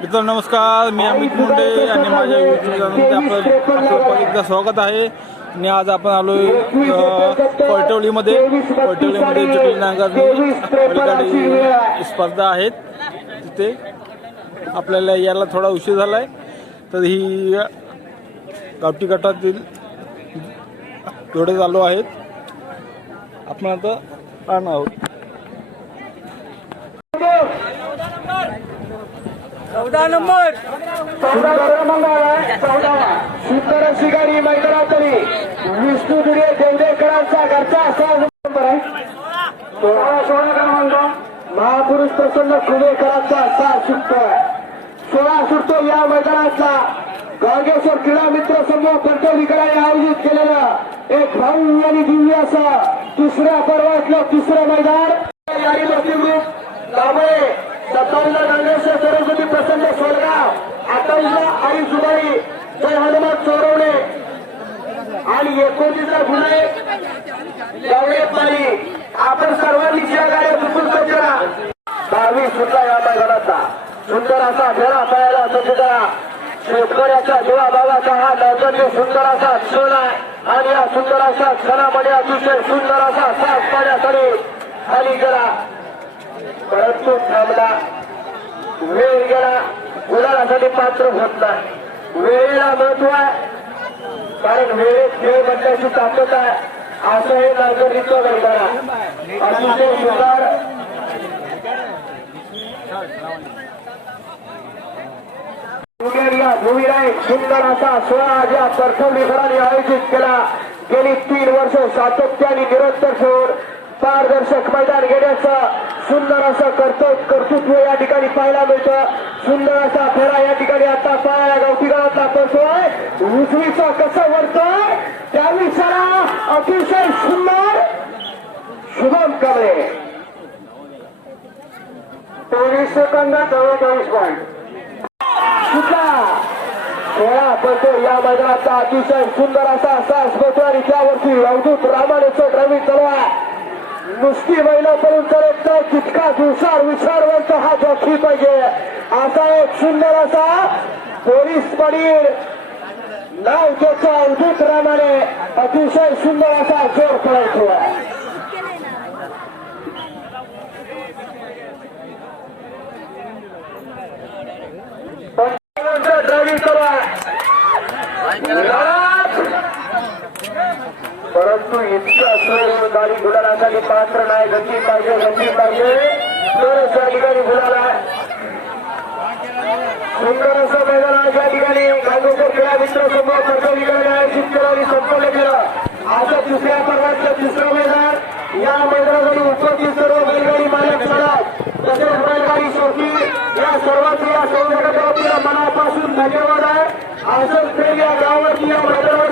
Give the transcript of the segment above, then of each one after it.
मित्रांनो नमस्कार. मी अमित मुंडे आणि माझ्या युट्यूब चॅनलमध्ये आपलं आपलं एकदा स्वागत आहे. आणि आज आपण आलो पळटवलीमध्ये पळटवलीमध्ये जटिल नांगरणी बैलगाडी स्पर्धा आहेत. तिथे आपल्याला यायला थोडा उशीर झाला आहे तर ही गावठी गटातील जोडे चालू आहेत. आपण आता आहोत. चौदा नंबर. चौदा क्रमांक आलाय चौदावा. सुंदर अशी गाडी मैदानातली विष्णू दुरे देवदेकरांचा घरचा असा नंबर आहे. सोळा सोळा क्रमांक. महापुरुष प्रसन्न कुबेकरांचा असा सुटतोय सोळा सुटतो या मैदानातला गावगेश्वर क्रीडा मित्र समूह पंचवलीकरांनी आयोजित केलेलं एक भाऊ आणि दिव्य असं तिसऱ्या पर्वातलं तिसरं मैदान. यारी मुस्लिम ग्रुप दाबळे सत्तावीसला अठ्ठावीसला आई जुबाई जय हनुमान चोरवणे आणि एकोणतीसला गुन्हे गावडे पाणी आपण सर्वांनी या गाड्या बुकून करा. बावीस सुद्धा या मैदानाचा. सुंदर असा घरा पाहायला सज्ज करा. शेतकऱ्याच्या जीवाभावाचा हा नैसर्गिक सुंदर असा क्षण आहे. आणि या सुंदर अशा क्षणामध्ये अतिशय सुंदर असा साफ पाण्यासाठी खाली करा. परंतु थांबला. वेळ गेला उदाहरणासाठी पात्र होत नाही. वेळेला महत्त्व आहे. कारण वेळेत खेळ बनण्याची ताकद आहे. असं हे नागरिक मैदान अतिशय सुंदर. सुंदर असा सोळा ज्या परसवणीकरांनी आयोजित केला. गेली तीन वर्ष सातत्याने निरंतर सोड पारदर्शक मैदान घेण्याचं सुंदर असं कर्तव्य कर्तृत्व या ठिकाणी पाहायला मिळतं. सुंदर असा फेरा या ठिकाणी आता पाया गावठी गावातला पळतोय उजवीचा कसं वरतोय? त्या विचारा अतिशय सुंदर शुभम कमळे चोवीस सेकंद चव्वेचाळीस पॉईंट सुद्धा खेळा पडतो या मैदानाचा अतिशय सुंदर असा सास बसतो आणि त्यावरती अवधूत रामानेचं ड्रायव्हिंग चालू आहे. नुसती महिला पळून करत नाही. तितका विचार विचारवंत हा जॉकी पाहिजे असा एक सुंदर असा पोलीस पडील नाव त्याचा अवधूत रामाने अतिशय सुंदर असा जोर पळवतो आहे ड्रायव्हिंग चालू आहे परंतु इतकं असं गाडी गुलालासाठी नाही गती पाहिजे गती पाहिजे. तर या ठिकाणी गुलाला. सुंदर असं मैदान आहे त्या ठिकाणी. गांधीकर क्रीडा मित्र समूह कर्तव्याने आयोजित करावी आणि संपन्न केलं. आता तिसऱ्या पर्वातलं तिसरं मैदान. या मैदानासाठी उपस्थित सर्व बैलगाडी मालक चालक तसेच बैलगाडी शौकी या सर्वांचे या संघटनेच्या वतीनं मनापासून धन्यवाद आहे. असंच प्रेम या गावाची या मैदानावर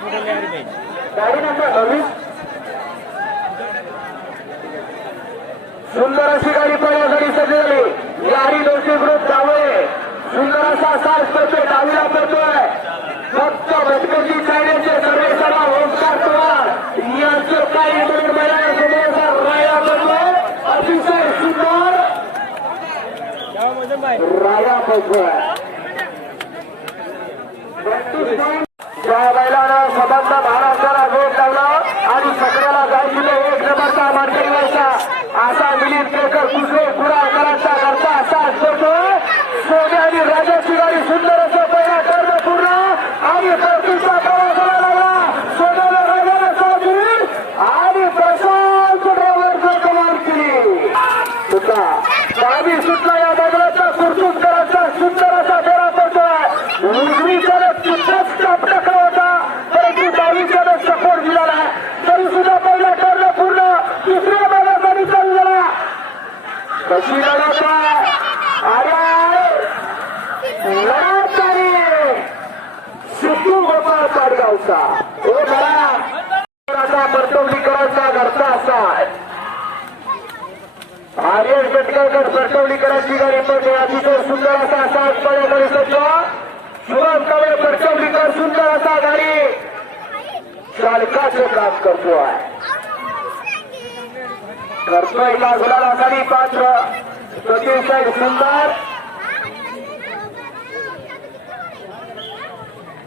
गाडी नंबर सुंदर अशी गाडी पळण्यासाठी झाली. यारी दोषी ग्रुप जावळे सुंदर असा सास करतोय डावीला पडतोय. फक्त भटकची चायण्याचे सर्वेसला ओंकार पवार यांचं काही राया पडतोय. अतिशय सुंदर. राया पडतोय. ज्या बैलानं स्वतंत्र महाराष्ट्राला वेग लावला आणि सगळ्याला गायकीने एक नंबरचा मानकरी व्हायचा असा मिलिंद केळकर दुसरे पुरा करा असा असतो सोने आणि राजाची गाडी सुंदर असं पहिला कर्म पूर्ण आणि परतीचा प्रवास व्हायला लागला सोन्याला राजाला साथ दिली आणि प्रशांत ड्रायव्हरचा कमाल केली सुटला गावी सुटला या मैदानाचा कुर्तुसकरांचा सुंदर असा फेरा पडतोय उजवीकडे तिथंच स्टॉप टाकला होता परंतु डावीकडे सपोर्ट दिला नाही तरी सुद्धा पहिला टर्न पूर्ण तिसऱ्या मैदानासाठी चालू झाला कशी लढत आहे अरे लढत आहे सिद्धू गोपाळ पाडगावचा ओ लढा परतवलीकरांचा घरचा असा आहे बेटकरकर कटकळकर परचवलीकरांची गाडी पडते अतिशय सुंदर असा असा पडेकडे सज्ज सुरज कवळे परचवलीकर सुंदर असा गाडी चालकाचं काम करतो आहे करतोय का गुलाला गाडी पात्र. प्रतिसाद सुंदर.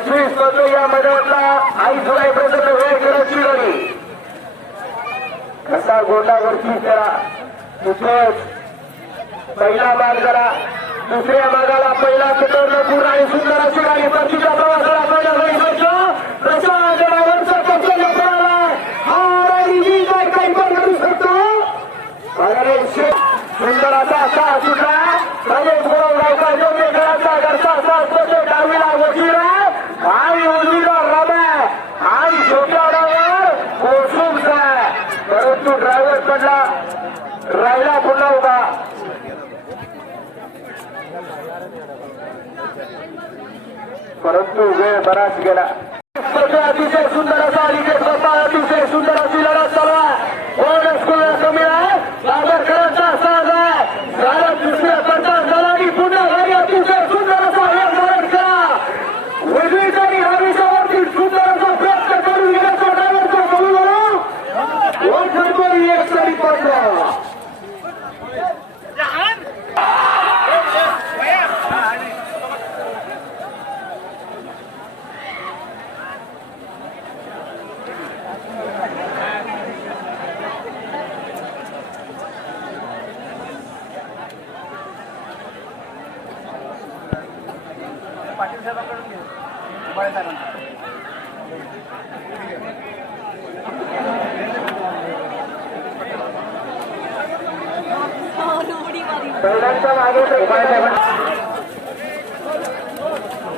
श्री स्वतः या मैदानातला आई जुलाईपर्यंत वेळ करायची गाडी कसा गोंडावरती करा. दुसरं पहिला मार्ग करा. दुसऱ्या मार्गाला पहिला कटरला पूर्ण आणि सुंदर अशी गाडी. परतीच्या प्रवासाला पहिला गाडी करतो प्रशांत ड्रायव्हरचा कौशल्य पळाला हा गाडी वीज आहे, काही पण करू शकतो अरे शे- सुंदर असा असा सुद्धा रमेश गोळगावचा घराचा घरचा असा असतो डावीला वशिरा आणि उजवीला रम्या आणि छोट्या ड्रायव्हर कोसुमचा परंतु ड्रायव्हर पडला राहिला पुन्हा उभा. परंतु वेळ बराच गेला. अतिशय सुंदर असा अलीकडे स्वतः अतिशय सुंदर अशी लढत चालू आहे कोण स्कोर कमी आहे सागरकरांचा साज आहे झाला दुसऱ्या प्रचार झाला आणि पुन्हा गाडी अतिशय सुंदर असा एक लढत करा उजवीकडे हरीशावरती सुंदर असा प्रयत्न करून गेल्याचा ड्रायव्हरचा कमी म्हणून वरती एक तरी पडलं पाटील साहेबांकडून घेऊ. पहिल्यांदा मागे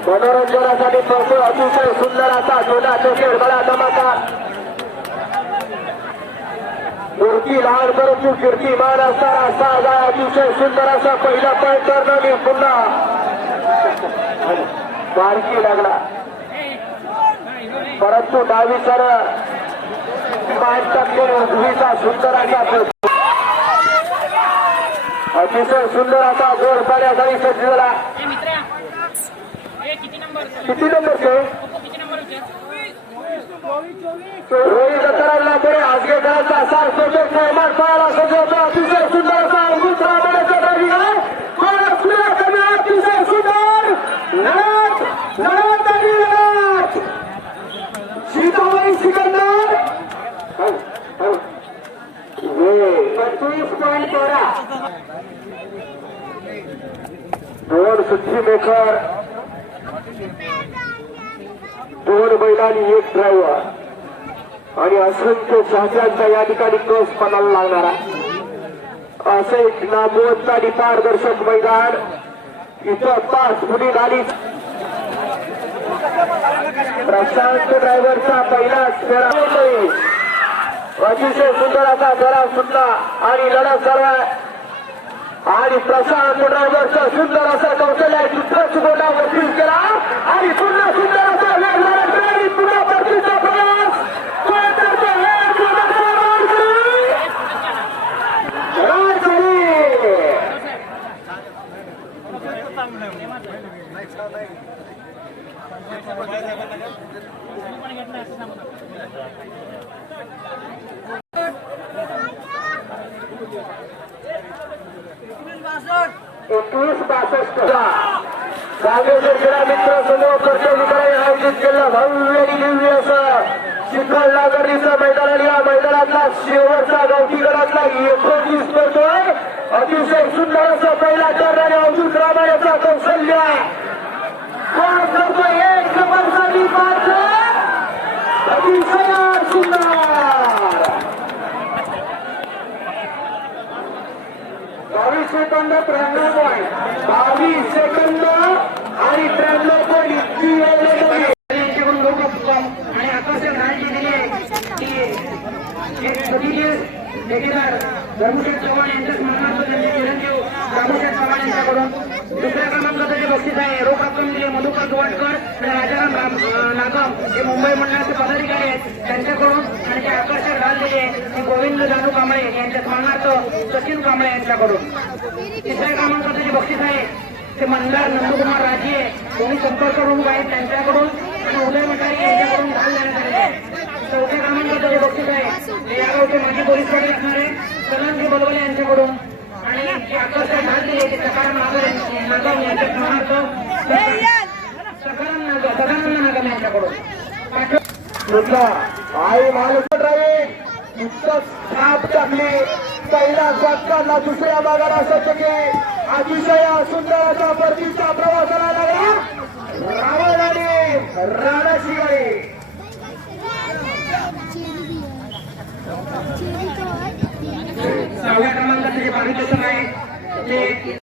मनोरंजनासाठी पोहोचून अतिशय सुंदर असा जुना चोखेड बडा धमाका मूर्ती लहान परंतु कीर्तिमान असणारा असा अतिशय सुंदर असा पहिला पळ करणारी पुन्हा. बारकी लागला. परंतु डावी सर पाच टक्के उजवीचा सुंदर असा. अतिशय सुंदर असा गोड पाण्यासाठी सज्ज झाला ए मित्रा. ए किती नंबर रोहित बरे आजगेकरांचा असा सोजत निर्माण पाहायला सजवतो अतिशय सुंदर असा अमृत रामाण्याचा ड्रायव्हिंग कोण पुन्हा कमी अतिशय सुंदर लढत लढत आणि लढत सीताबाई सिकंदर पंचवीस पॉईंट तेरा दोन सुट्टी मेकर दोन आणि एक ड्रायव्हर आणि असंख्य चाहत्यांचा या ठिकाणी कस पणाला लागणारा. असं एक नामवंत आणि पारदर्शक मैदान. इथं पाच मुली आली प्रशांत ड्रायव्हरचा पहिलाच फेरा. अतिशय सुंदर असा फेरा सुटला आणि लढत सर्व आणि प्रशांत ड्रायव्हरचा सुंदर असा कौशल्य तिथंच गोटा वकील केला. आणि पुन्हा सुंदर असा वेगवेगळा ट्रेनिंग पुन्हा परतीचा प्रवास कोणत्याचा वेग कोणत्याचा राजगडी. राजगडी. एकवीस बासष्ट जागेवर गेला मित्र समूह कर्तव्यकडे आयोजित केलं भव्य आणि दिव्य असं चिखल नागरीचं मैदान आणि या मैदानातला शेवटचा गावठी गडातला एकोणतीस करतोय अतिशय सुंदर असं पहिला चरणाने आणि अवधूत रामायणाचा कौशल्य. कोण करतोय? एक नंबरसाठी पाच. अतिशय सुंदर. बावीस सेकंद त्र्याण्णव पॉईंट. बावीस सेकंद आणि त्र्याण्णव पॉईंट. इतकी वेळ यांच्याकडून लोकसत्ताम आणि आकर्षक राहायची दिली आहे ती एक सतीचे ठेकेदार धर्मशेठ चव्हाण यांच्या स्मरणार्थ त्यांचे चिरंजीव रामशेठ चव्हाण यांच्याकडून दुसऱ्या क्रमांकाचं जे बक्षीस आहे. रोख रक्कम दिली मधुकर गोवटकर आणि राजाराम राम नागम हे मुंबई मंडळाचे पदाधिकारी आहेत. त्यांच्याकडून आणि जे आकर्षक डाल दिले. ते गोविंद जानू कांबळे यांच्या स्मरणार्थ सचिन कांबळे यांच्याकडून. तिसऱ्या क्रमांकाचं जे बक्षीस आहे. ते मंदार नंदकुमार राजे. दोन्ही संपर्क प्रमुख आहेत त्यांच्याकडून पहिला षटकाला दुसऱ्या भागाला शतके अतिशय सुंदर असा परतीचा प्रवास लागला. रावण आणि राणा शिवाय सहाव्या क्रमांकाचे बारीक आहे.